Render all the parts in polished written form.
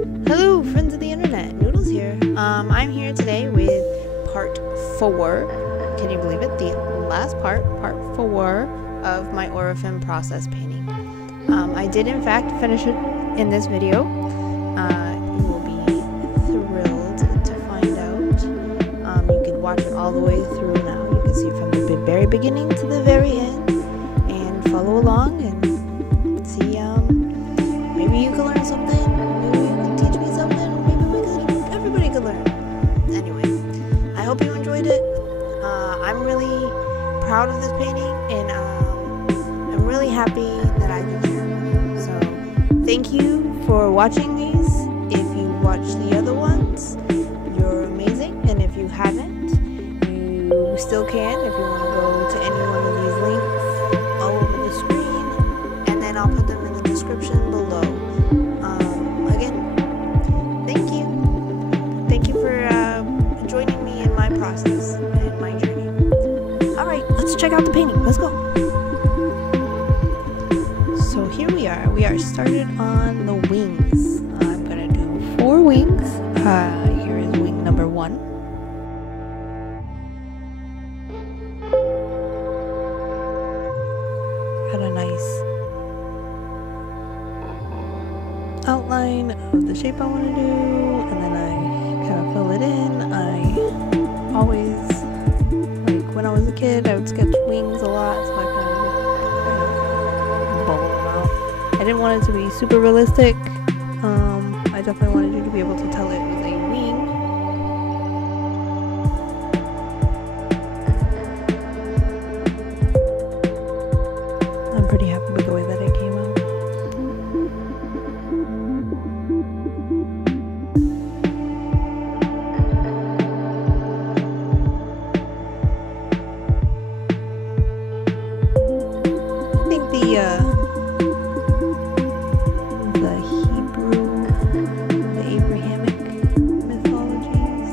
Hello, friends of the internet. Noodles here. I'm here today with part 4. Can you believe it? The last part 4 of my Ophanim process painting. I did in fact finish it in this video. You will be thrilled to find out. You can watch it all the way through now. You can see from the very beginning to the very end, and follow along and see. Maybe you can learn something. Hope you enjoyed it. I'm really proud of this painting, and I'm really happy that I can share it with you. So thank you for watching these. If you watched the other ones, you're amazing, and if you haven't, you still can. If you want to go to any one of these links all over the screen, and then I'll put them in the description below. Again, thank you for joining me in my process and my journey. Alright, let's check out the painting. Let's go. So here we are. We are started on the wings. I'm gonna do 4 wings. Here is wing number 1. Got a nice outline of the shape I want to do, and then I kind of fill it in. I always, like when I was a kid, I would sketch wings a lot, so I kind of bubble them out. I didn't want it to be super realistic. I definitely wanted you to be able to tell it was a wing. I'm pretty happy with the way that it came out. The Hebrew, the Abrahamic mythologies,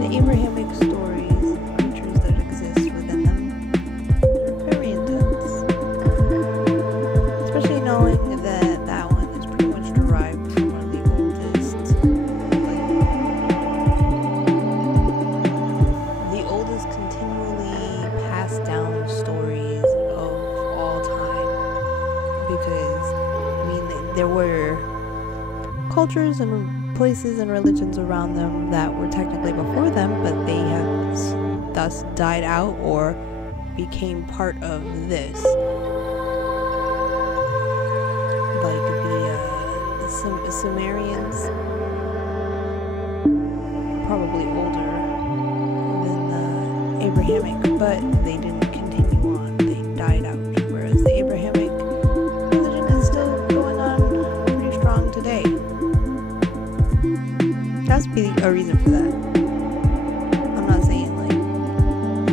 the Abrahamic stories, creatures that exist within them, they're very intense. Especially knowing that that one is pretty much derived from one of the oldest continually passed down stories of all time, because I mean there were cultures and places and religions around them that were technically before them, but they have thus died out or became part of this, like the Sumerians, probably older than the Abrahamic, but they didn't continue on. They died out, whereas the Abrahamic religion is still going on pretty strong today. There has to be a reason for that. I'm not saying like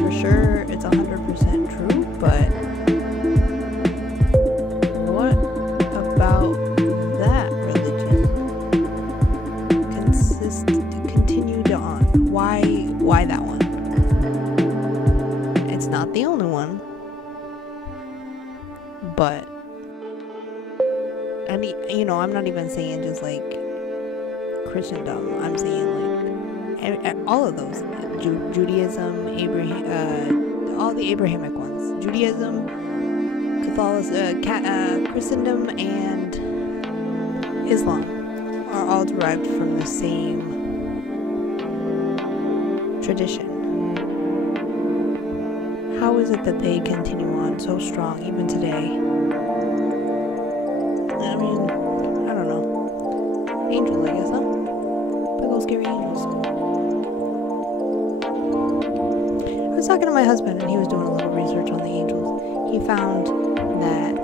for sure it's 100% true, but what about that religion continued on? Why that one? It's not the only one, but I'm not even saying just like Christendom. I'm saying like all of those, Judaism, all the Abrahamic ones, Judaism, Catholicism, Christendom, and Islam are all derived from the same tradition. How is it that they continue on so strong even today? I mean, I don't know. Angels, I guess, huh? Big old scary angels. I was talking to my husband, and he was doing a little research on the angels. He found that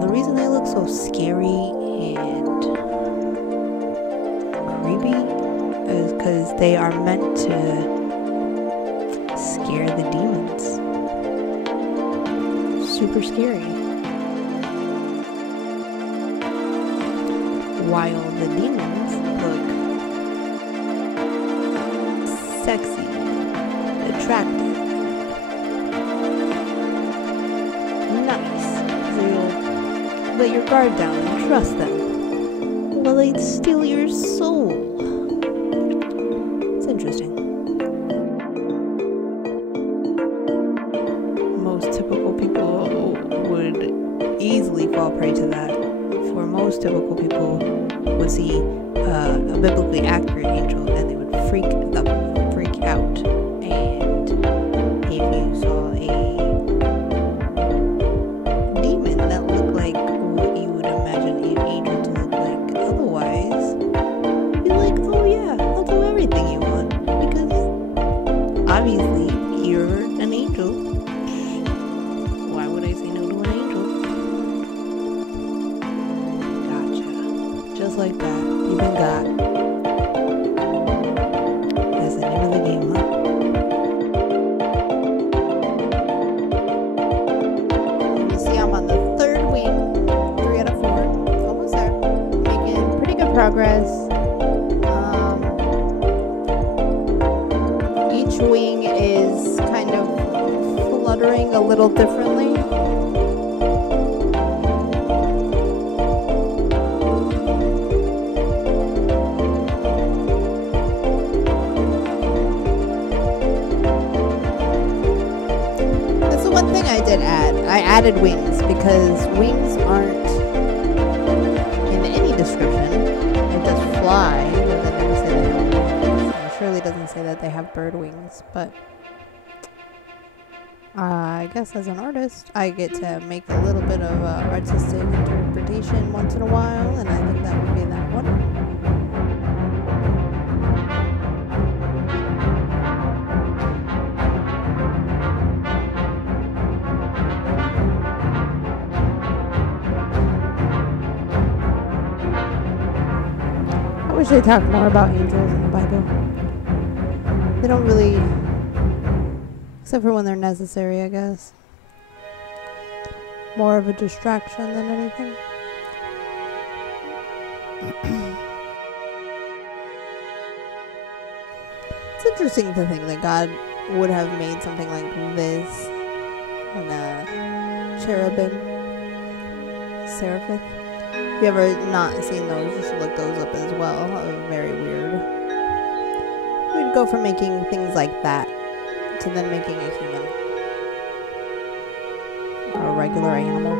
the reason they look so scary and creepy is because they are meant to scare the demons. Super scary. While the demons look sexy, attractive, nice. So you'll let your guard down and trust them. Well, they'd steal your soul. It's interesting. Most typical people would easily fall prey to that. For most typical people would see a biblically accurate angel and they would freak out. And if you saw a demon that looked like what you would imagine an angel to look like otherwise, you'd be like, oh yeah, I'll do everything you want, because obviously you're an angel. Why would I say no to an angel? Gotcha. Just like that, you've been got. That's the name of the game, huh? You see, I'm on the third wing, 3 out of 4, almost there. Making pretty good progress. Each wing is kind of fluttering a little differently. That's the one thing I did add. I added wings because wings aren't in any description. It does fly, but that doesn't say they have wings. It surely doesn't say that they have bird wings, but I guess as an artist, I get to make a little bit of artistic interpretation once in a while, and I think that would be that one. I wish they talked more about angels in the Bible. They don't really, except for when they're necessary, I guess. More of a distraction than anything. It's interesting to think that God would have made something like this and cherubim, seraphim. If you ever not seen those, you should look those up as well. Very weird. We'd go from making things like that to then making a human or a regular animal.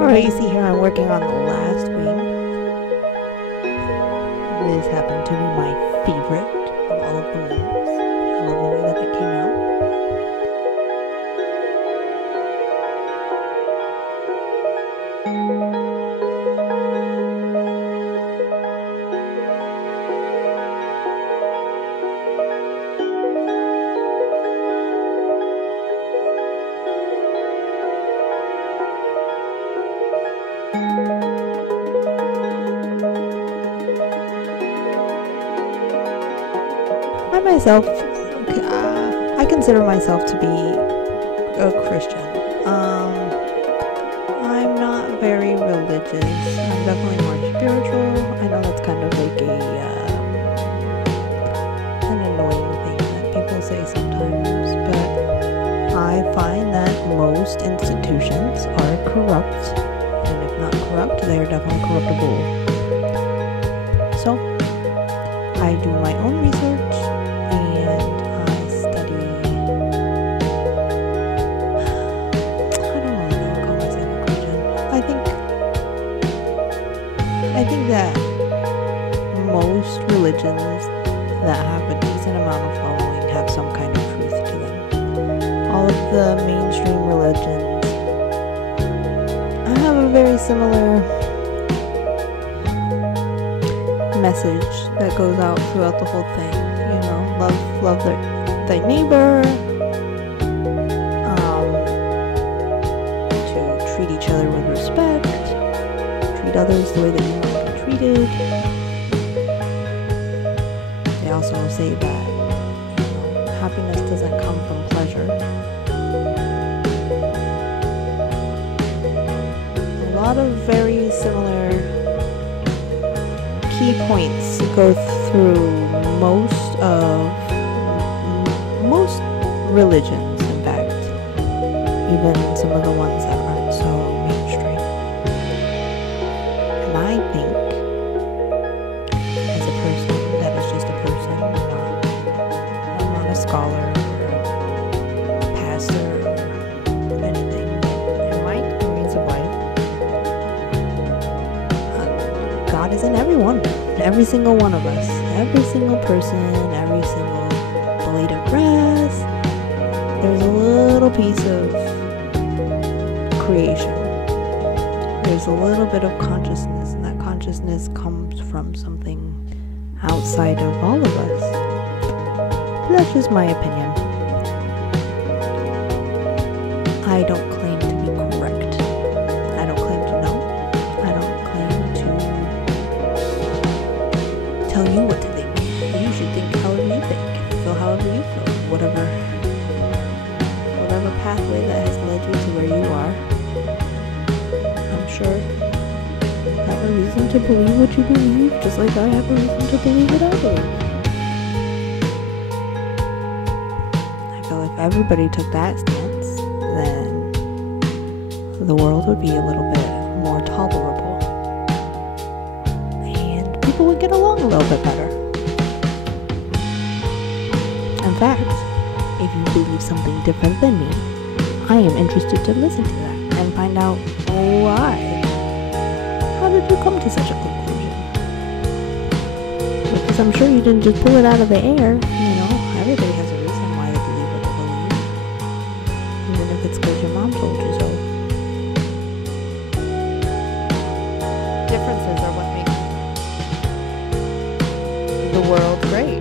Alright, you see here I'm working on the last wing. This happened to be my favorite of all of the wings. I love the way that it came out. Myself, I consider myself to be a Christian. I'm not very religious. I'm definitely more spiritual. I know that's kind of like an annoying thing that people say sometimes, but I find that most institutions are corrupt, and if not corrupt, they are definitely corruptible. So, I do my own research. I think that most religions that have a decent amount of following have some kind of truth to them. All of the mainstream religions have a very similar message that goes out throughout the whole thing. You know, love thy neighbor, to treat each other with respect, treat others the way that you want to be treated. They also say that, you know, happiness doesn't come from pleasure. A lot of very similar key points go through most religions, in fact, even some of the ones that aren't so mainstream. And I think, as a person that is just a person, I'm not a scholar or a pastor or anything, in my experience of life, God is in everyone, every single one of us, every single person, every single blade of grass. There's a little piece of creation. There's a little bit of consciousness, and that consciousness comes from something outside of all of us. But that's just my opinion. I don't claim to be correct. I don't claim to know. I don't claim to tell you what to think. You should think however you think. Feel however you feel. Whatever pathway that has led you to where you are. I'm sure you have a reason to believe what you believe, just like I have a reason to believe what I believe. I feel if everybody took that stance, then the world would be a little bit more tolerable. And people would get along a little bit better. In fact, if you believe something different than me, I am interested to listen to that and find out why. How did you come to such a conclusion? Because I'm sure you didn't just pull it out of the air. Everybody has a reason why they believe what they believe. Even if it's because your mom told you so. Differences are what make the world great.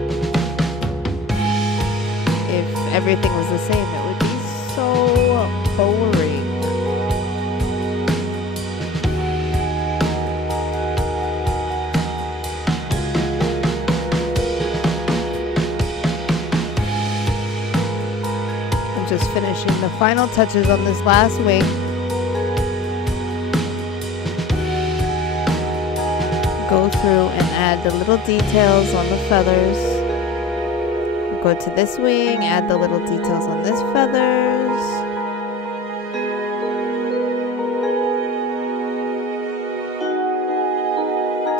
If everything was the same, it would be so boring. I'm just finishing the final touches on this last wing. Go through and add the little details on the feathers. Go to this wing, add the little details on this feathers.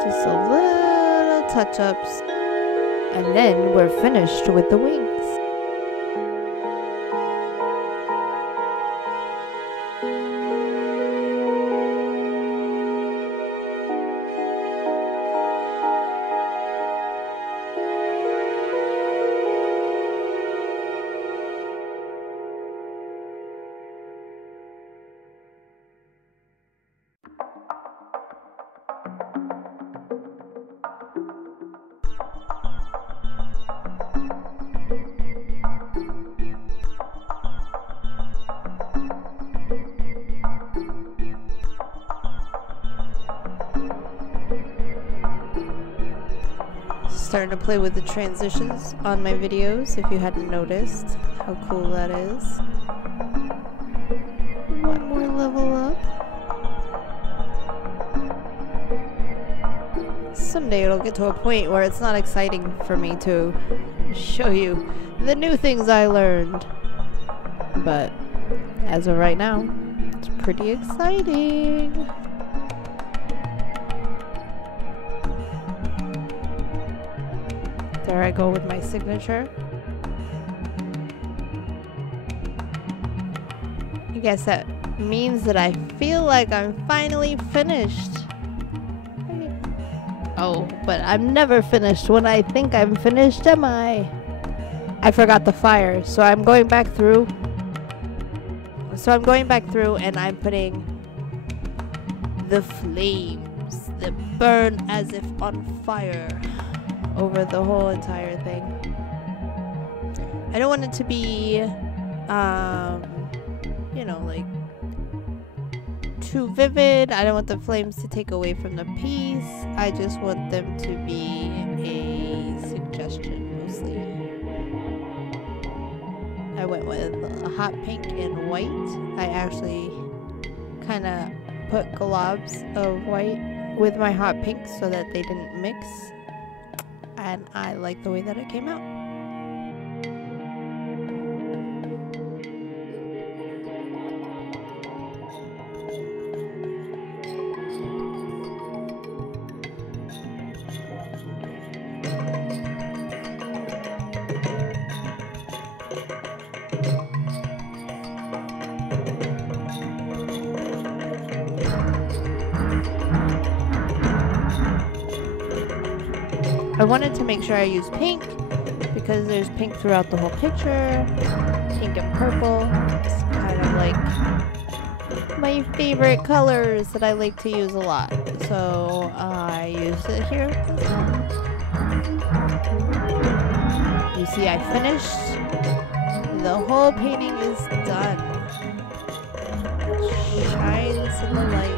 Just a little touch-ups. And then we're finished with the wings. Starting to play with the transitions on my videos, if you hadn't noticed how cool that is. One more level up. Someday it'll get to a point where it's not exciting for me to show you the new things I learned. But as of right now, it's pretty exciting. There I go with my signature. I guess that means that I feel like I'm finally finished. Oh, but I'm never finished when I think I'm finished, am I? I forgot the fire, so I'm going back through. And I'm putting the flames that burn as if on fire over the whole entire thing. I don't want it to be, like too vivid. I don't want the flames to take away from the piece. I just want them to be a suggestion mostly. I went with a hot pink and white. I actually kind of put globs of white with my hot pinks so that they didn't mix, and I like the way that it came out. I wanted to make sure I use pink because there's pink throughout the whole picture. Pink and purple. It's kind of like my favorite colors that I like to use a lot. So I used it here. You see, I finished. The whole painting is done. It shines in the light.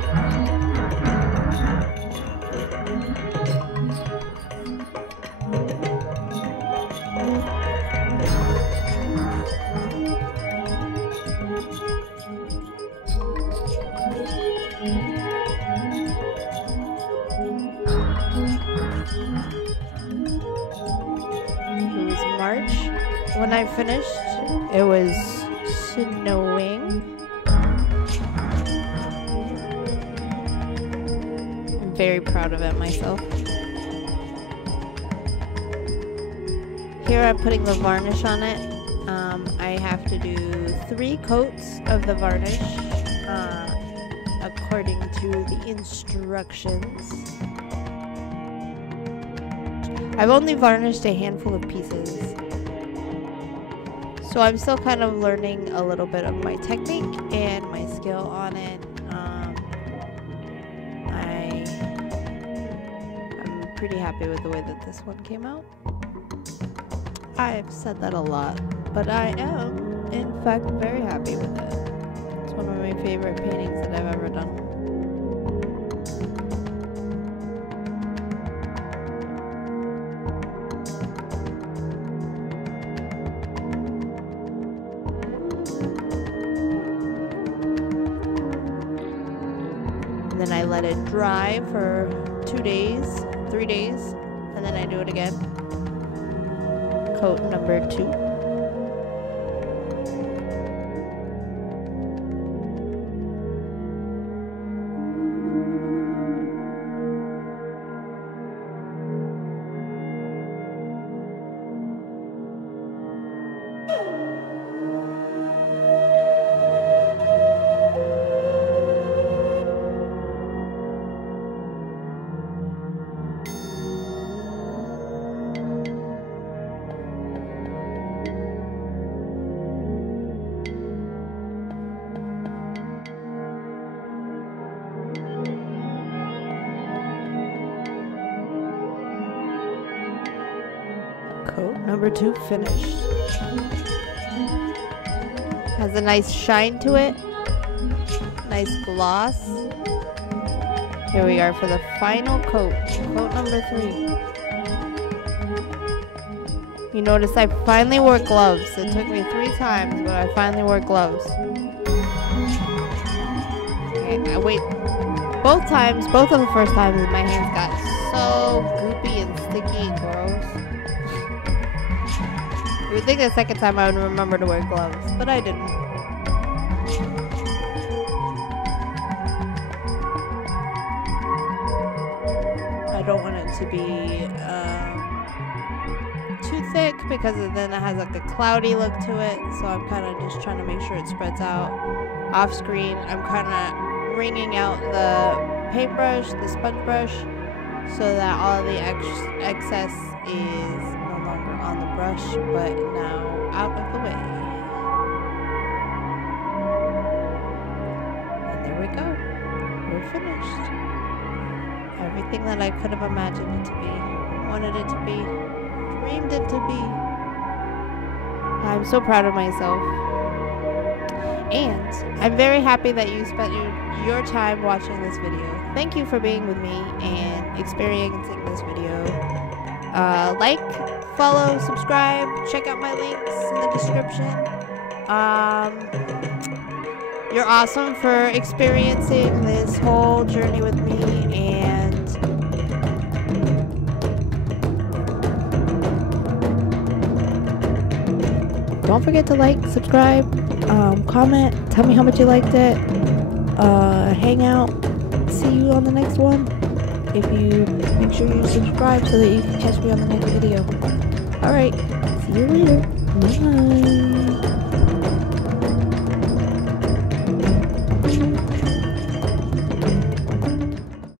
It was March when I finished. It was snowing. I'm very proud of it myself. Here I'm putting the varnish on it. I have to do 3 coats of the varnish according to the instructions. I've only varnished a handful of pieces, so I'm still kind of learning a little bit of my technique and my skill on it. I'm pretty happy with the way that this one came out. I've said that a lot, but I am, in fact, very happy with it. It's one of my favorite paintings that I've ever done. Then I let it dry for 2 days, 3 days, and then I do it again. Coat number 2. Coat number 2 finished. Has a nice shine to it. Nice gloss. Here we are for the final coat. Coat number 3. You notice I finally wore gloves. It took me 3 times, but I finally wore gloves. Okay, I wait. Both of the first times, my hands got so goopy and sticky and gross. You would think the second time I would remember to wear gloves, but I didn't. I don't want it to be too thick because then it has like a cloudy look to it, so I'm kind of just trying to make sure it spreads out. Off screen, I'm kind of wringing out the paintbrush, the sponge brush, so that all the excess is no longer on the brush, but now out of the way. And there we go. We're finished. Everything that I could have imagined it to be, wanted it to be, dreamed it to be. I'm so proud of myself. And I'm very happy that you spent your time watching this video. Thank you for being with me and experiencing this video. Like, follow, subscribe, check out my links in the description. You're awesome for experiencing this whole journey with me, and don't forget to like, subscribe, comment, tell me how much you liked it, hang out, see you on the next one. If you make sure you subscribe so that you can catch me on the next video. Alright, see you later. Bye.